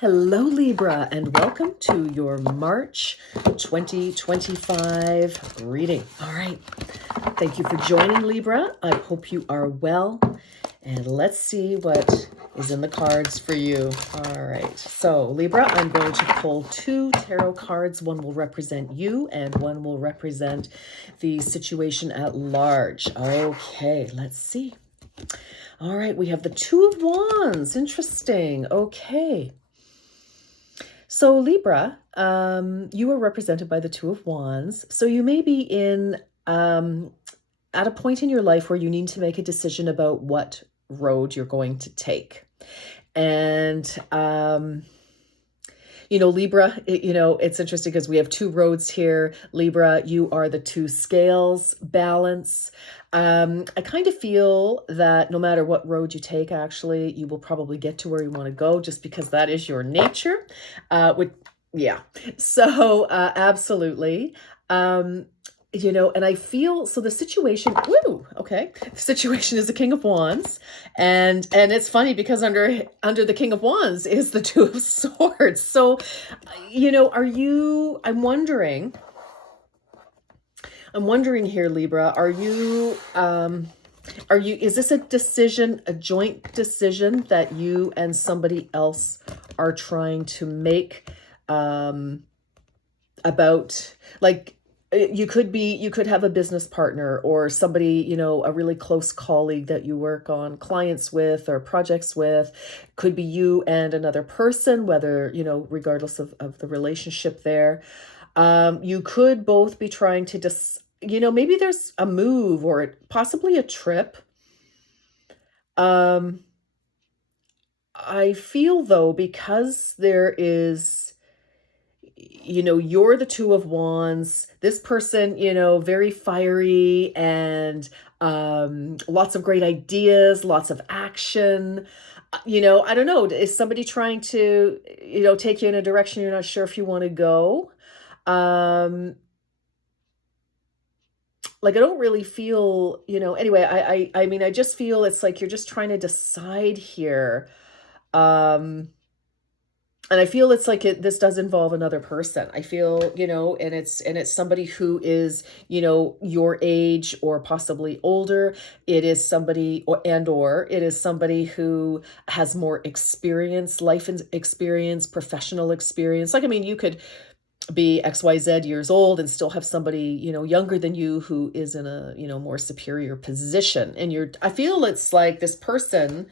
Hello, Libra, and welcome to your March 2025 reading. All right. Thank you for joining, Libra. I hope you are well. And let's see what is in the cards for you. All right. So, Libra, I'm going to pull two tarot cards. One will represent you and one will represent the situation at large. Okay, let's see. All right, we have the Two of Wands. Interesting. Okay. So Libra, you are represented by the Two of Wands. So you may be at a point in your life where you need to make a decision about what road you're going to take. And, Libra, it's interesting because we have two roads here. Libra, you are the two scales, balance. I kind of feel that no matter what road you take, actually, you will probably get to where you want to go just because that is your nature. So absolutely. And I feel, so the situation, the situation is the King of Wands. And it's funny because under the King of Wands is the Two of Swords. So, I'm wondering here, Libra, is this a decision, a joint decision that you and somebody else are trying to make, about, like, you could have a business partner or somebody, a really close colleague that you work on clients with or projects with. Could be you and another person, whether, regardless of the relationship there. You could both be trying to maybe there's a move or possibly a trip. I feel though, because there is, you're the Two of Wands, this person, very fiery and lots of great ideas, lots of action. I don't know, is somebody trying to, take you in a direction you're not sure if you want to go? Like, I don't really feel, anyway, I mean, I just feel it's like you're just trying to decide here. And I feel it's like this does involve another person. I feel, and it's somebody who is, your age or possibly older. It is somebody or it is somebody who has more experience, life experience, professional experience. Like, I mean, you could be XYZ years old and still have somebody, younger than you who is in a, more superior position. And I feel it's like this person,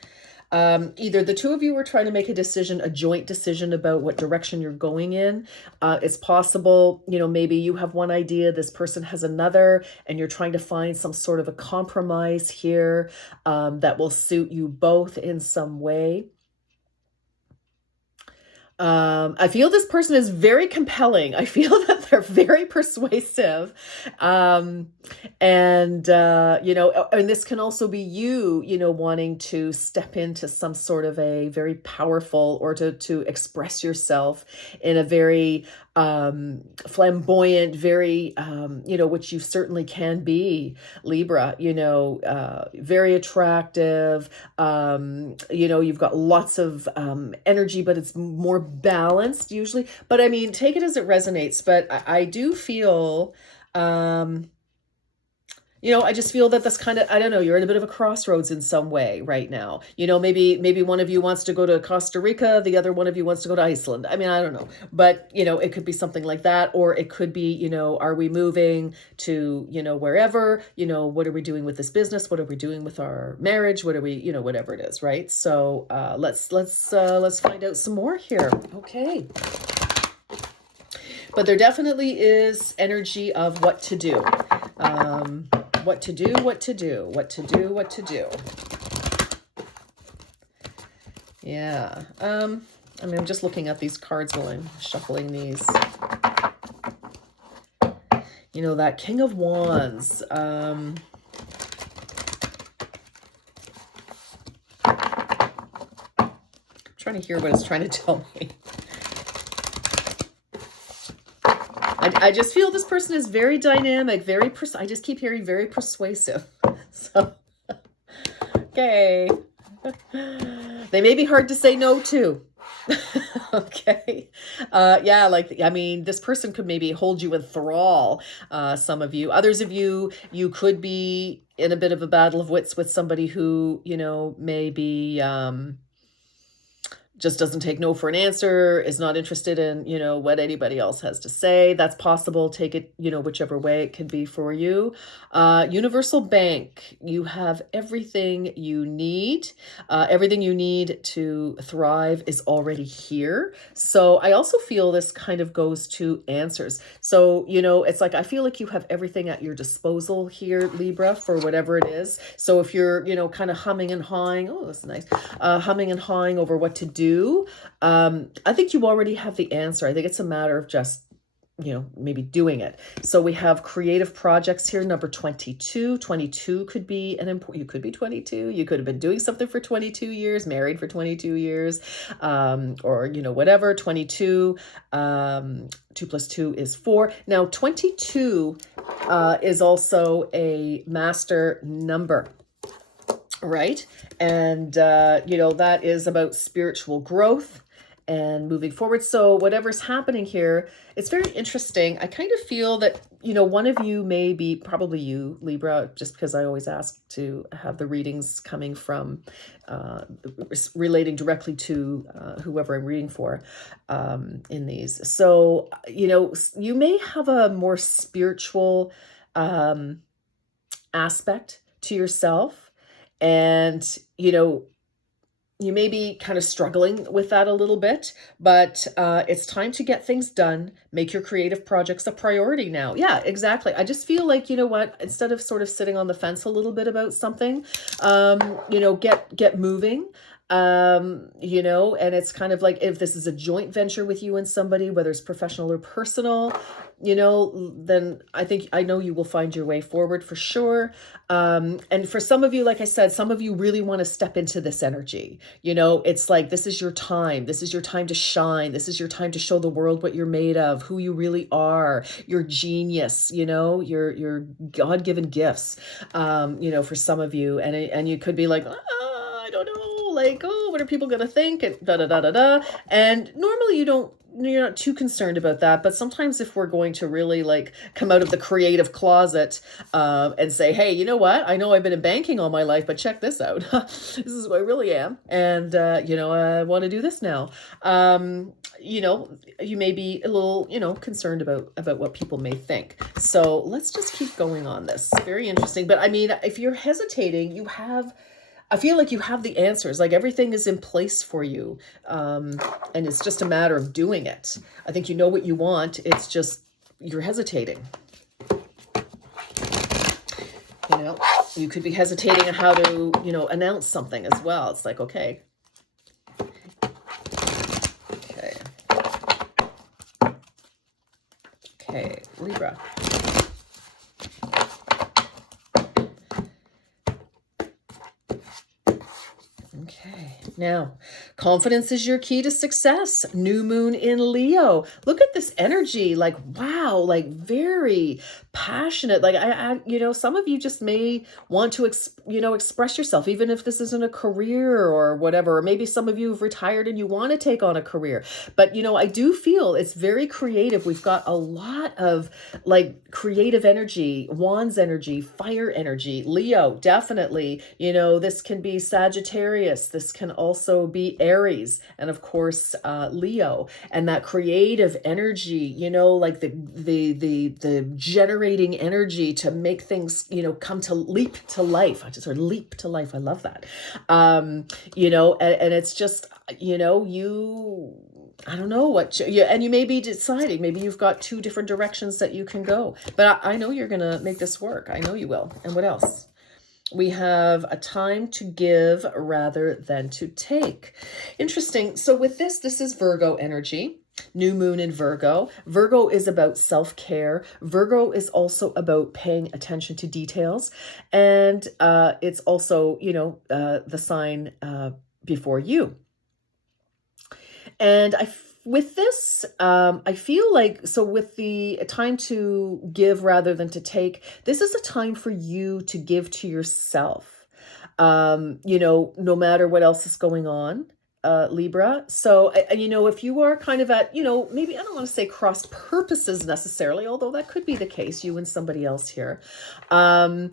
either the two of you are trying to make a joint decision about what direction you're going in. It's possible, maybe you have one idea, this person has another, and you're trying to find some sort of a compromise here, that will suit you both in some way. I feel this person is very compelling. I feel that they're very persuasive. And this can also be you, wanting to step into some sort of a very powerful, or to express yourself in a very flamboyant, very, which you certainly can be, Libra, very attractive. You've got lots of energy, but it's more balanced usually. But I mean, take it as it resonates. But I do feel, I just feel that that's kind of, I don't know, you're in a bit of a crossroads in some way right now. Maybe one of you wants to go to Costa Rica, the other one of you wants to go to Iceland. I mean, I don't know, but it could be something like that, or it could be, are we moving to, wherever, what are we doing with this business? What are we doing with our marriage? What are we, whatever it is, right? So let's find out some more here. Okay. But there definitely is energy of what to do. What to do. Yeah. I mean, I'm just looking at these cards while I'm shuffling these. That King of Wands. Trying to hear what it's trying to tell me. I just feel this person is very dynamic, I just keep hearing very persuasive. So, okay. They may be hard to say no to. Okay. Yeah, like, I mean, this person could maybe hold you in thrall, some of you. Others of you, you could be in a bit of a battle of wits with somebody who, maybe, just doesn't take no for an answer, is not interested in, what anybody else has to say. That's possible. Take it, whichever way it can be for you. Universal Bank, you have everything you need. Everything you need to thrive is already here. So I also feel this kind of goes to answers. So, it's like I feel like you have everything at your disposal here, Libra, for whatever it is. So if you're, kind of humming and hawing, oh, that's nice, humming and hawing over what to do, I think you already have the answer. I think it's a matter of just, maybe doing it. So we have creative projects here, number 22. 22 could be you could be 22. You could have been doing something for 22 years, married for 22 years, or, whatever. 22, 2 plus 2 is 4. Now, 22 is also a master number. Right. And, that is about spiritual growth and moving forward. So whatever's happening here, it's very interesting. I kind of feel that, one of you may be, probably you, Libra, just because I always ask to have the readings coming from, relating directly to whoever I'm reading for in these. So, you may have a more spiritual aspect to yourself. And, you may be kind of struggling with that a little bit, but it's time to get things done. Make your creative projects a priority now. Yeah, exactly. I just feel like, instead of sort of sitting on the fence a little bit about something, get moving. And it's kind of like if this is a joint venture with you and somebody, whether it's professional or personal, then I know you will find your way forward for sure. And for some of you, like I said, some of you really want to step into this energy. It's like, this is your time. This is your time to shine. This is your time to show the world what you're made of, who you really are, your genius, your God-given gifts, for some of you. And you could be like, I don't know, like, oh, what are people going to think? And da da da da da. And normally you're not too concerned about that. But sometimes if we're going to really like come out of the creative closet and say, hey, you know what? I know I've been in banking all my life, but check this out. This is who I really am. And, I want to do this now. You may be a little, concerned about what people may think. So let's just keep going on this. Very interesting. But I mean, if you're hesitating, I feel like you have the answers, like everything is in place for you. And it's just a matter of doing it. I think you know what you want. It's just, you're hesitating. You could be hesitating on how to, announce something as well. It's like, okay. Okay, Libra. Okay, now, confidence is your key to success. New moon in Leo. Look at this energy, like, wow, like very passionate. Like, some of you just may want to, express yourself, even if this isn't a career or whatever. Or maybe some of you have retired and you want to take on a career. But, I do feel it's very creative. We've got a lot of like creative energy, Wands energy, fire energy, Leo, definitely. This can be Sagittarius. This can also be Aries, and of course, Leo, and that creative energy, like the generating energy to make things, come to leap to life. I just heard leap to life. I love that. And it's just, I don't know what, and you may be deciding, maybe you've got two different directions that you can go, but I know you're going to make this work. I know you will. And what else? We have a time to give rather than to take. Interesting. So with this is Virgo energy. New moon in Virgo. Virgo is about self-care. Virgo is also about paying attention to details. And it's also, the sign before you. And with this, I feel like, so with the time to give rather than to take, this is a time for you to give to yourself. No matter what else is going on, Libra. So, if you are kind of at, maybe I don't want to say cross purposes necessarily, although that could be the case, you and somebody else here. Um,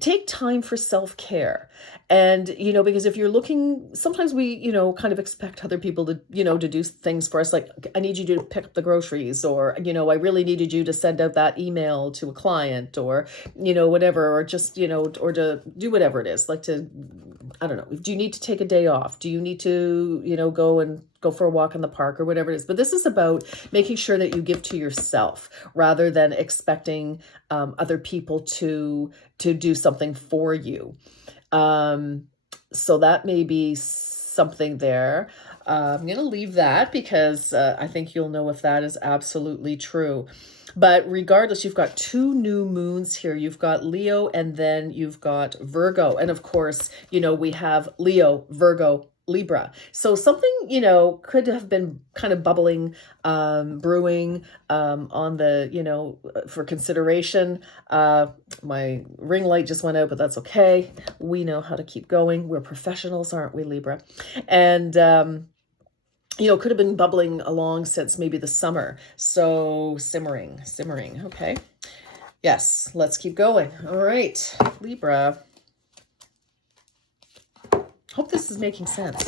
Take time for self-care. And, because if you're looking, sometimes we, kind of expect other people to, to do things for us. Like, I need you to pick up the groceries, or, I really needed you to send out that email to a client, or, whatever, or just, or to do whatever it is, like to, I don't know. Do you need to take a day off? Do you need to, go for a walk in the park, or whatever it is? But this is about making sure that you give to yourself rather than expecting other people to do something for you. So that may be something there. I'm going to leave that because I think you'll know if that is absolutely true. But regardless, you've got two new moons here. You've got Leo, and then you've got Virgo. And of course, we have Leo, Virgo, Libra. So something, could have been kind of bubbling, brewing, on the, for consideration. My ring light just went out, but that's okay. We know how to keep going. We're professionals, aren't we, Libra? And, could have been bubbling along since maybe the summer. So simmering. Okay. Yes, let's keep going. All right, Libra. Hope this is making sense.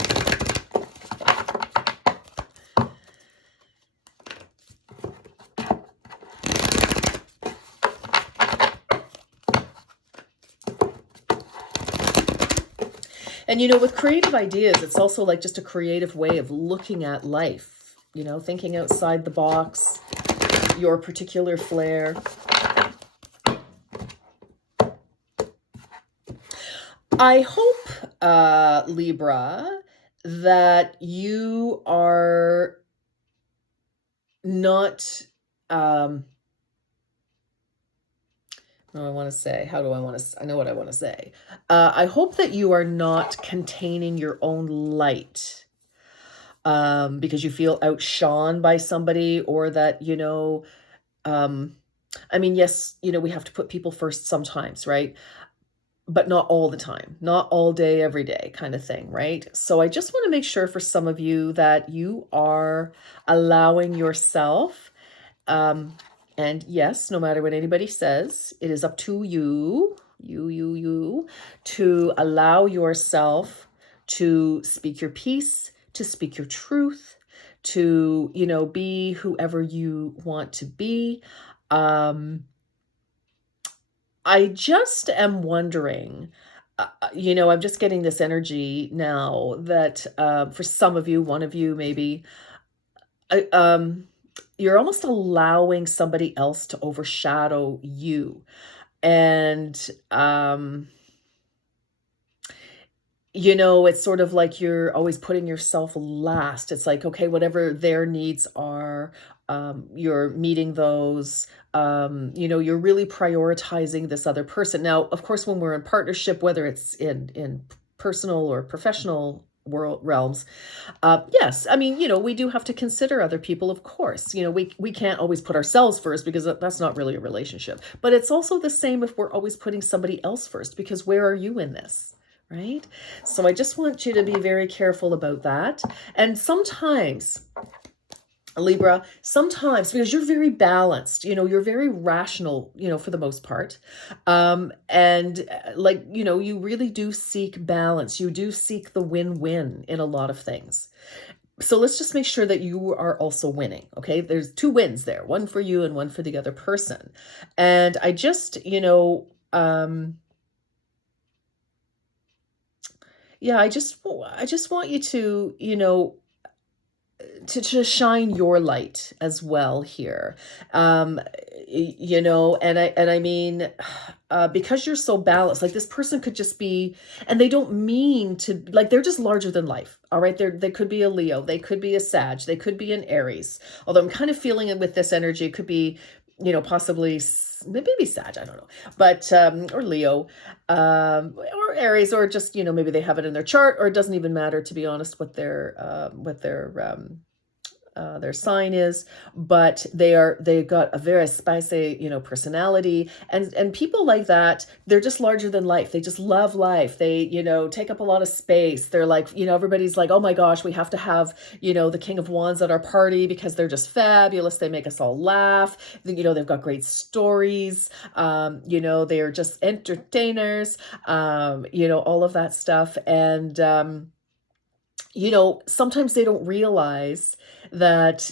And, with creative ideas, it's also like just a creative way of looking at life, thinking outside the box, your particular flair. I hope, Libra, that you are not, what do I want to say? How do I want to, I know what I want to say. I hope that you are not containing your own light, because you feel outshone by somebody, or that, yes, we have to put people first sometimes, right? But not all the time, not all day, every day kind of thing, right? So I just want to make sure for some of you that you are allowing yourself, and yes, no matter what anybody says, it is up to you, to allow yourself to speak your piece, to speak your truth, to, be whoever you want to be. I just am wondering, I'm just getting this energy now that for some of you, one of you maybe, you're almost allowing somebody else to overshadow you. And, it's sort of like you're always putting yourself last. It's like, okay, whatever their needs are, you're meeting those. You're really prioritizing this other person. Now, of course, when we're in partnership, whether it's in personal or professional world realms, yes, we do have to consider other people, of course. We can't always put ourselves first, because that's not really a relationship. But it's also the same if we're always putting somebody else first, because where are you in this? Right? So I just want you to be very careful about that. And sometimes, Libra, because you're very balanced, you're very rational, for the most part. You really do seek balance. You do seek the win-win in a lot of things. So let's just make sure that you are also winning. Okay. There's two wins there, one for you and one for the other person. And I just, I just want you to, to shine your light as well here. Because you're so balanced, like this person could just be, and they don't mean to, like, they're just larger than life. All right. They could be a Leo, they could be a Sag, they could be an Aries. Although I'm kind of feeling it with this energy, it could be, possibly maybe Sag, I don't know, but, or Leo, or Aries, or just, maybe they have it in their chart, or it doesn't even matter, to be honest, what their their sign is, but they've got a very spicy, personality, and people like that, they're just larger than life. They just love life. They, take up a lot of space. They're like, everybody's like, oh my gosh, we have to have, the King of Wands at our party because they're just fabulous. They make us all laugh. They've got great stories. They're just entertainers. All of that stuff. And, sometimes they don't realize that,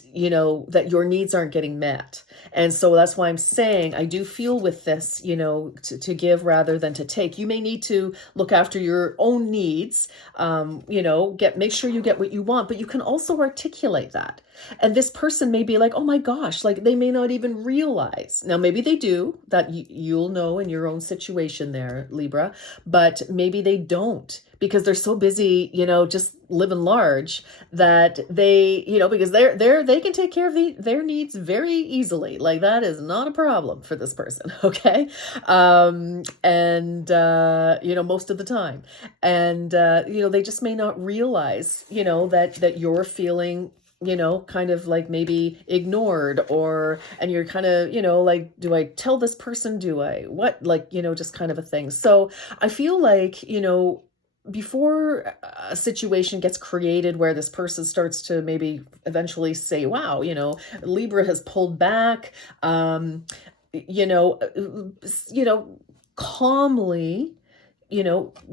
that your needs aren't getting met. And so that's why I'm saying I do feel with this, to give rather than to take. You may need to look after your own needs, make sure you get what you want, but you can also articulate that. And this person may be like, oh my gosh, like they may not even realize. Now, maybe they do, that you'll know in your own situation there, Libra, but maybe they don't, because they're so busy, just living large, that they, because they can take care of their needs very easily. Like that is not a problem for this person. Okay. Most of the time. And, they just may not realize, that you're feeling, kind of like maybe ignored, and you're kind of, like, do I tell this person? Do I, what, like, just kind of a thing. So I feel like, before a situation gets created where this person starts to maybe eventually say, wow, Libra has pulled back, calmly,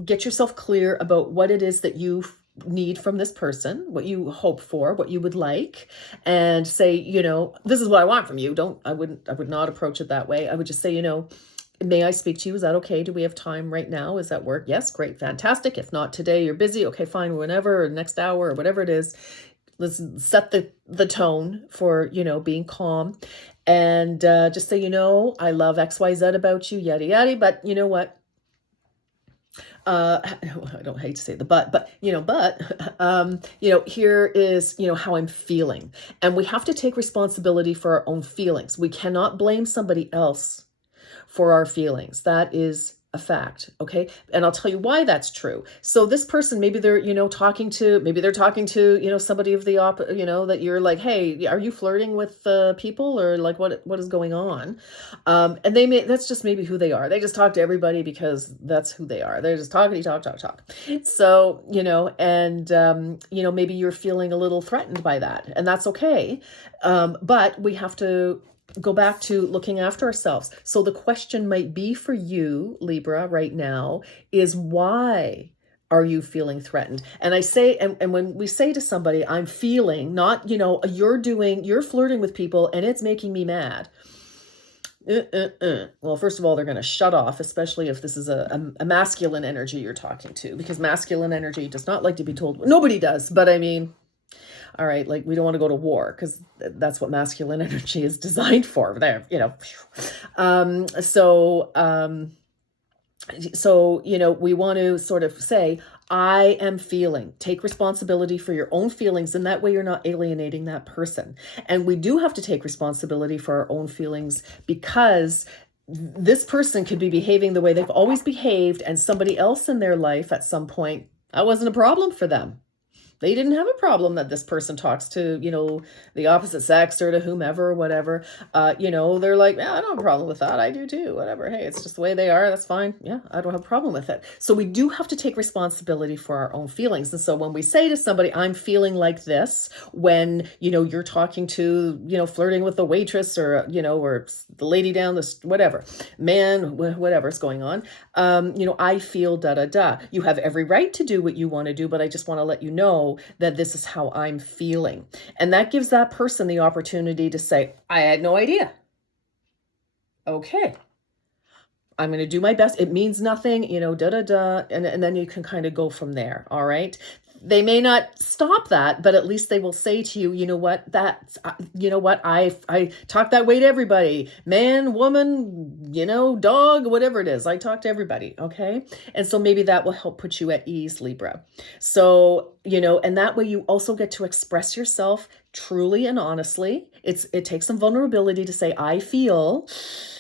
get yourself clear about what it is that you need from this person, what you hope for, what you would like, and say, this is what I want from you. I would not approach it that way. I would just say, may I speak to you? Is that okay? Do we have time right now? Is that work? Yes, great, fantastic. If not today, you're busy. Okay, fine, whenever, or next hour, or whatever it is. Let's set the tone for, being calm, and just say, I love XYZ about you, yada, yada, but you know what? I don't hate to say the but here is, how I'm feeling. And we have to take responsibility for our own feelings. We cannot blame somebody else for our feelings. That is a fact. Okay. And I'll tell you why that's true. So this person, maybe they're, talking to, somebody of the that you're like, hey, are you flirting with people, or like what is going on? And that's just maybe who they are. They just talk to everybody because that's who they are. They're just talking, talk. So, maybe you're feeling a little threatened by that, and that's okay. But we have to go back to looking after ourselves. So the question might be for you, Libra, right now, is why are you feeling threatened? And I say, and when we say to somebody, I'm feeling, not, you're flirting with people and it's making me mad. Well, first of all, they're going to shut off, especially if this is a masculine energy you're talking to, because masculine energy does not like to be told. Nobody does, but I mean, all right, like we don't want to go to war because that's what masculine energy is designed for there, we want to sort of say, I am feeling, take responsibility for your own feelings. And that way you're not alienating that person. And we do have to take responsibility for our own feelings, because this person could be behaving the way they've always behaved, and somebody else in their life at some point, that wasn't a problem for them. They didn't have a problem that this person talks to, the opposite sex or to whomever or whatever. They're like, yeah, I don't have a problem with that. I do too, whatever. Hey, it's just the way they are. That's fine. Yeah, I don't have a problem with it. So we do have to take responsibility for our own feelings. And so when we say to somebody, I'm feeling like this, when, you're talking to, flirting with the waitress, or, or the lady down the, whatever, man, whatever's going on, I feel da-da-da. You have every right to do what you want to do, but I just want to let you know that this is how I'm feeling. And that gives that person the opportunity to say, I had no idea. Okay. I'm going to do my best. It means nothing, da-da-da. And then you can kind of go from there. All right. They may not stop that, but at least they will say to you, I talk that way to everybody, man, woman, dog, whatever it is. I talk to everybody. Okay. And so maybe that will help put you at ease, Libra. So, and that way you also get to express yourself truly and honestly. It takes some vulnerability to say, I feel,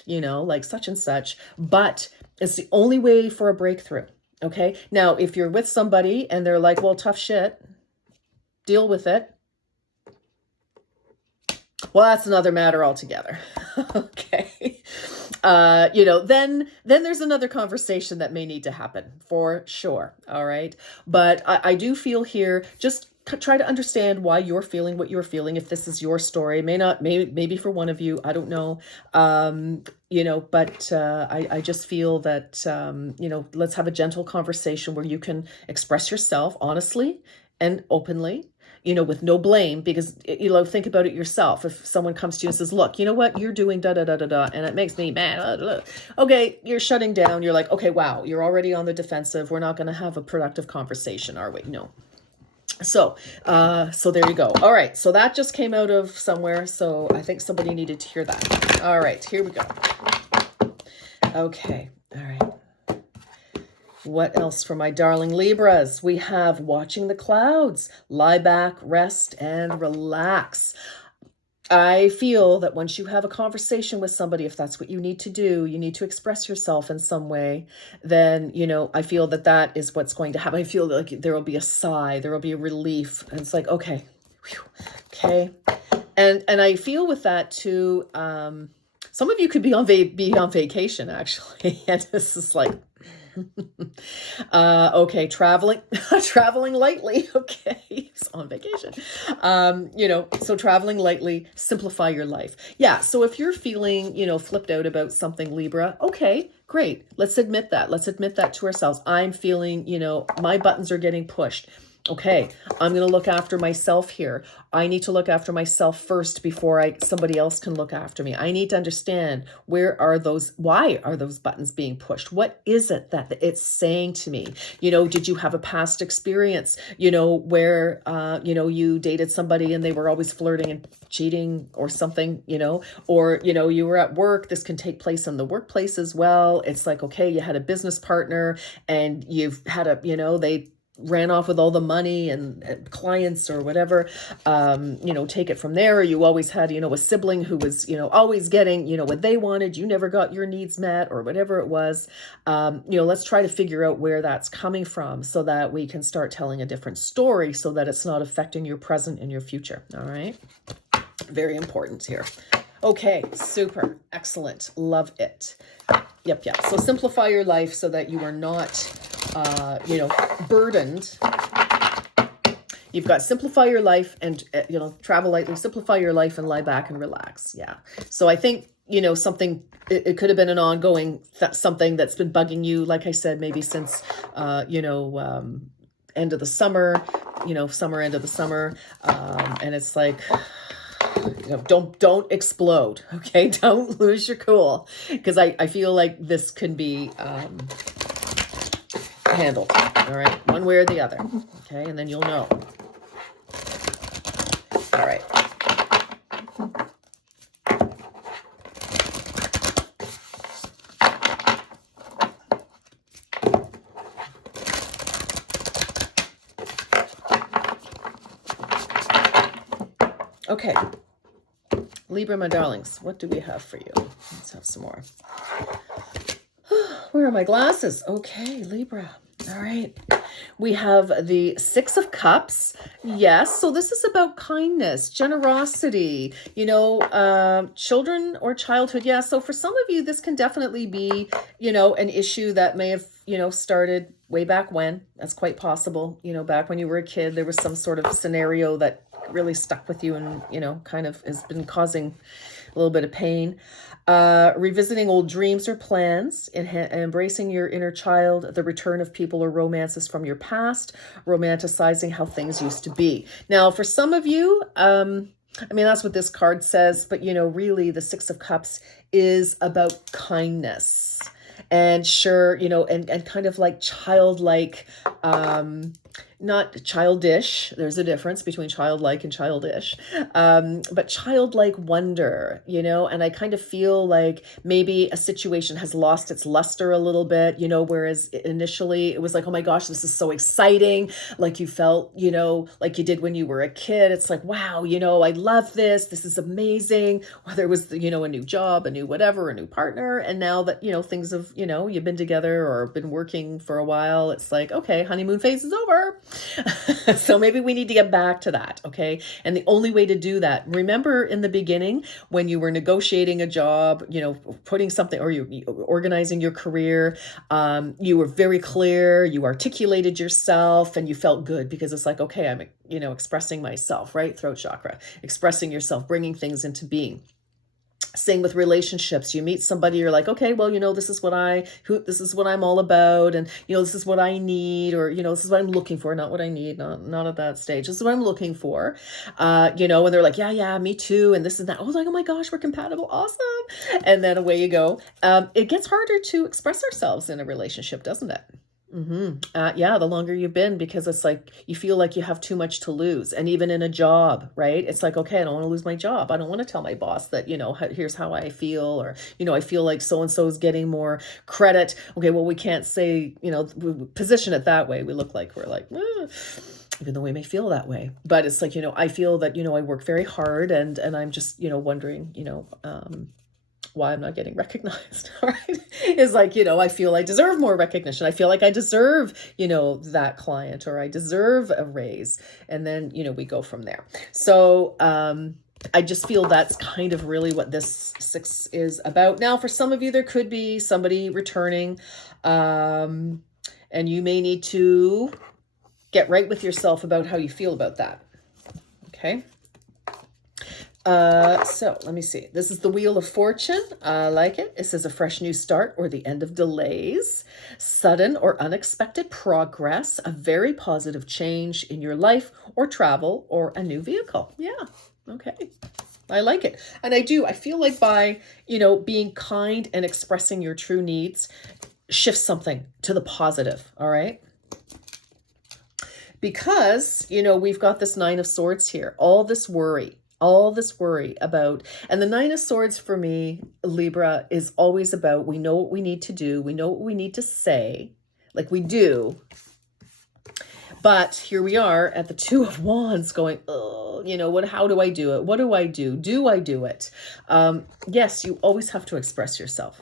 like such and such, but it's the only way for a breakthrough. Okay. Now, if you're with somebody and they're like, well, tough shit, deal with it. Well, that's another matter altogether. Okay. Then there's another conversation that may need to happen for sure. All right. But I do feel here, just try to understand why you're feeling what you're feeling. If this is your story, maybe for one of you, I don't know. But I just feel that, let's have a gentle conversation where you can express yourself honestly and openly, with no blame, because, think about it yourself. If someone comes to you and says, look, you know what, you're doing da da da da da, and it makes me mad. Blah, blah. Okay, you're shutting down. You're like, okay, wow, you're already on the defensive. We're not going to have a productive conversation, are we? No. So there you go. All right. So that just came out of somewhere. So I think somebody needed to hear that. All right, here we go. Okay. All right. What else for my darling Libras? We have watching the clouds, lie back, rest, and relax. I feel that once you have a conversation with somebody, if that's what you need to do, you need to express yourself in some way, then, I feel that is what's going to happen. I feel like there will be a sigh, there will be a relief. And it's like, okay, whew, okay. And I feel with that too, some of you could be on vacation actually. And this is like, okay, traveling lightly. Okay, it's on vacation. So traveling lightly, simplify your life. Yeah. So if you're feeling, flipped out about something, Libra, okay, great. Let's admit that. Let's admit that to ourselves. I'm feeling, my buttons are getting pushed. Okay, I'm going to look after myself here. I need to look after myself first before somebody else can look after me. I need to understand why are those buttons being pushed? What is it that it's saying to me? Did you have a past experience, where, you dated somebody and they were always flirting and cheating or something, or, you were at work. This can take place in the workplace as well. It's like, okay, you had a business partner and you've had they ran off with all the money and clients or whatever, take it from there. Or you always had, a sibling who was, always getting, what they wanted. You never got your needs met or whatever it was. Let's try to figure out where that's coming from so that we can start telling a different story so that it's not affecting your present and your future. All right. Very important here. Okay. Super. Excellent. Love it. Yep. So simplify your life so that you are not, burdened. You've got simplify your life and, travel lightly, simplify your life and lie back and relax. Yeah. So I think, something, it could have been an ongoing, something that's been bugging you. Like I said, maybe since, end of the summer, end of the summer. And it's like, don't explode. Okay. Don't lose your cool. Cause I feel like this can be, handled. All right. One way or the other. Okay. And then you'll know. All right. Okay. Libra, my darlings, what do we have for you? Let's have some more. Where are my glasses? Okay, Libra. All right. We have the Six of Cups. Yes. So this is about kindness, generosity, children or childhood. Yeah. So for some of you, this can definitely be, an issue that may have, started way back when. That's quite possible. Back when you were a kid, there was some sort of scenario that really stuck with you and, kind of has been causing a little bit of pain. Revisiting old dreams or plans, embracing your inner child, the return of people or romances from your past, romanticizing how things used to be. Now, for some of you, that's what this card says, but, really the Six of Cups is about kindness. And sure, and kind of like childlike, not childish. There's a difference between childlike and childish, but childlike wonder, and I kind of feel like maybe a situation has lost its luster a little bit, whereas initially it was like, oh my gosh, this is so exciting. Like you felt, like you did when you were a kid. It's like, wow, I love this. This is amazing. Whether it was, a new job, a new whatever, a new partner. And now that, things have, you've been together or been working for a while, it's like, okay, honeymoon phase is over. So maybe we need to get back to that, okay? And the only way to do that, remember in the beginning when you were negotiating a job, putting something, or you organizing your career, you were very clear, you articulated yourself, and you felt good because it's like, okay, I'm, expressing myself, right? Throat chakra, expressing yourself, bringing things into being. Same with relationships. You meet somebody, you're like, okay, well, this is what this is what I'm all about. And, this is what I need, or, this is what I'm looking for, not what I need, not at that stage. This is what I'm looking for. And they're like, yeah, me too. And this and that. I was like, oh my gosh, we're compatible. Awesome. And then away you go. It gets harder to express ourselves in a relationship, doesn't it? Yeah, the longer you've been, because it's like you feel like you have too much to lose. And even in a job, right? It's like, okay, I don't want to lose my job. I don't want to tell my boss that, here's how I feel, or, I feel like so and so is getting more credit. Okay, well, we can't say, we position it that way. We look like we're like, even though we may feel that way. But it's like, I feel that, I work very hard, and I'm just, wondering, why I'm not getting recognized, right? Is like, I feel I deserve more recognition. I feel like I deserve, that client, or I deserve a raise. And then, we go from there. So, I just feel that's kind of really what this 6 is about. Now, for some of you, there could be somebody returning, and you may need to get right with yourself about how you feel about that. Okay. So let me see. This is the Wheel of Fortune. I like it. It says a fresh new start or the end of delays, sudden or unexpected progress, a very positive change in your life or travel or a new vehicle. Yeah. Okay. I like it. And I feel like by, being kind and expressing your true needs shifts something to the positive. All right. Because, we've got this 9 of Swords here, all this worry about, and the 9 of Swords for me, Libra, is always about, we know what we need to do. We know what we need to say, like we do. But here we are at the 2 of Wands going, oh, how do I do it? What do I do? Do I do it? Yes, you always have to express yourself.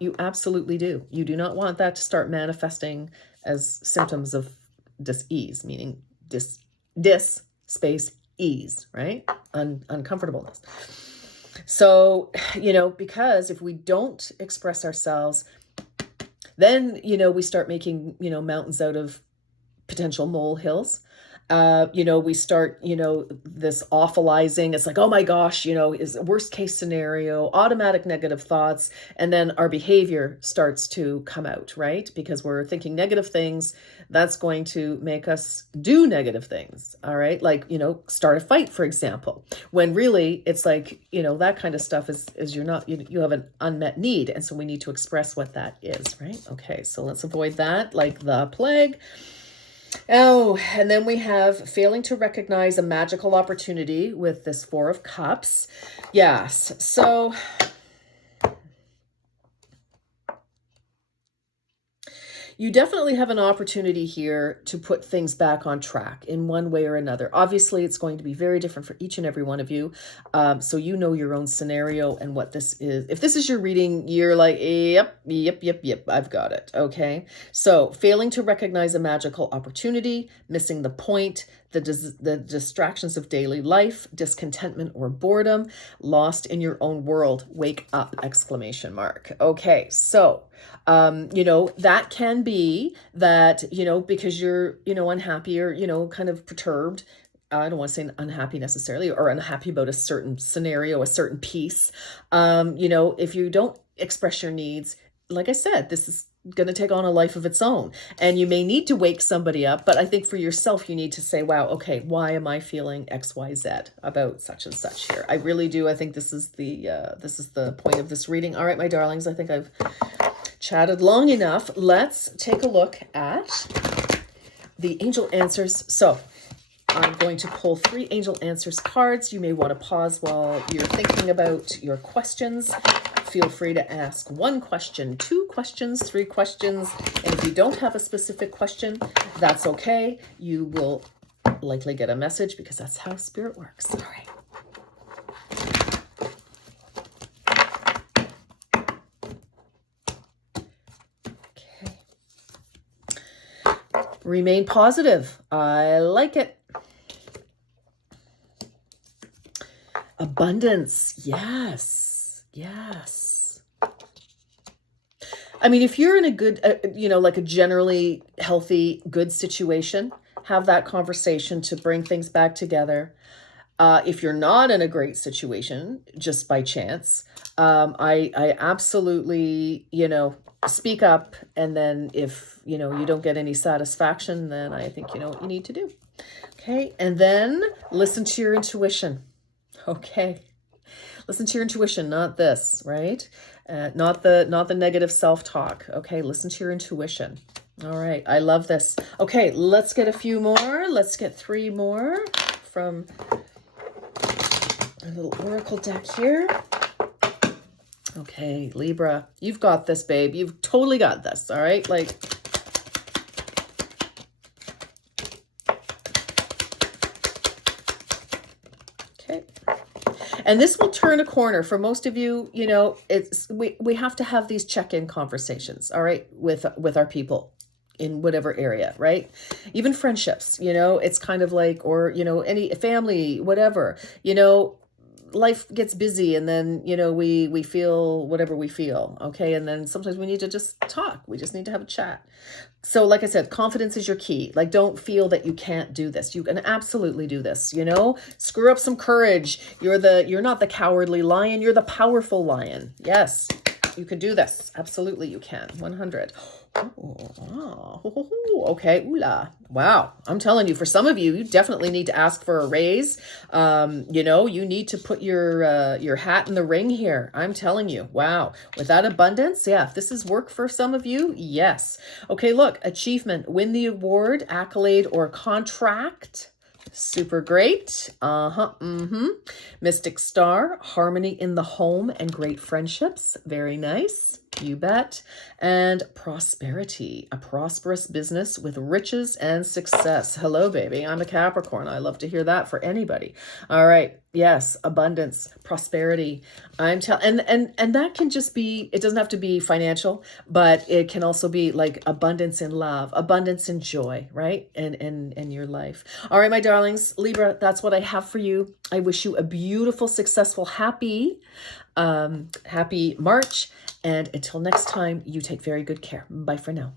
You absolutely do. You do not want that to start manifesting as symptoms of dis-ease, meaning dis space ease, right? Uncomfortableness. So, because if we don't express ourselves, then, we start making, mountains out of potential molehills. We start, this awfulizing. It's like, oh my gosh, is a worst case scenario, automatic negative thoughts. And then our behavior starts to come out, right? Because we're thinking negative things. That's going to make us do negative things. All right. Like, start a fight, for example, when really it's like, that kind of stuff is you're not, you have an unmet need. And so we need to express what that is, right? Okay. So let's avoid that like the plague. Oh, and then we have failing to recognize a magical opportunity with this 4 of Cups. Yes. So you definitely have an opportunity here to put things back on track in one way or another. Obviously, it's going to be very different for each and every one of you. So your own scenario and what this is. If this is your reading, you're like, yep, I've got it. Okay. So failing to recognize a magical opportunity, missing the point, the distractions of daily life, discontentment or boredom, lost in your own world, wake up, ! Okay, so, that can be that, because you're, unhappy or, kind of perturbed. I don't want to say unhappy necessarily, or unhappy about a certain scenario, a certain piece. If you don't express your needs, like I said, this is going to take on a life of its own, and you may need to wake somebody up. But I think for yourself, you need to say, wow, okay, why am I feeling XYZ about such and such here? I really do. I think this is the point of this reading. All right, my darlings, I think I've chatted long enough. Let's take a look at the angel answers. So I'm going to pull 3 angel answers cards. You may want to pause while you're thinking about your questions. Feel free to ask 1 question, 2 questions, 3 questions. And if you don't have a specific question, that's okay. You will likely get a message because that's how spirit works. All right. Remain positive. I like it. Abundance. Yes. Yes. I mean, if you're in a good, like a generally healthy, good situation, have that conversation to bring things back together. If you're not in a great situation, just by chance, I absolutely, speak up. And then if, you don't get any satisfaction, then I think you know what you need to do. Okay. And then listen to your intuition. Okay. Listen to your intuition, not this, right? Not the negative self-talk. Okay. Listen to your intuition. All right. I love this. Okay. Let's get a few more. Let's get 3 more from a little oracle deck here. Okay, Libra, you've got this, babe. You've totally got this, all right? Like, okay. And this will turn a corner for most of you. It's we have to have these check-in conversations, all right, with our people in whatever area, right? Even friendships, it's kind of like, or, any family, whatever, life gets busy, and then, we feel whatever we feel. Okay. And then sometimes we need to just talk. We just need to have a chat. So like I said, confidence is your key. Like, don't feel that you can't do this. You can absolutely do this, screw up some courage. You're not the cowardly lion. You're the powerful lion. Yes, you can do this. Absolutely. You can. 100. Oh, okay. Ooh-la. Wow. I'm telling you, for some of you, you definitely need to ask for a raise. You need to put your hat in the ring here. I'm telling you. Wow. With that abundance. Yeah. If this is work for some of you, yes. Okay. Look, achievement, win the award, accolade, or contract. Super great. Mystic star, harmony in the home and great friendships. Very nice. You bet. And prosperity, a prosperous business with riches and success. Hello, baby. I'm a Capricorn. I love to hear that for anybody. All right. Yes. Abundance, prosperity. And that can just be, it doesn't have to be financial, but it can also be like abundance in love, abundance in joy, right? And in your life. All right, my darlings, Libra, that's what I have for you. I wish you a beautiful, successful, happy March. And until next time, you take very good care. Bye for now.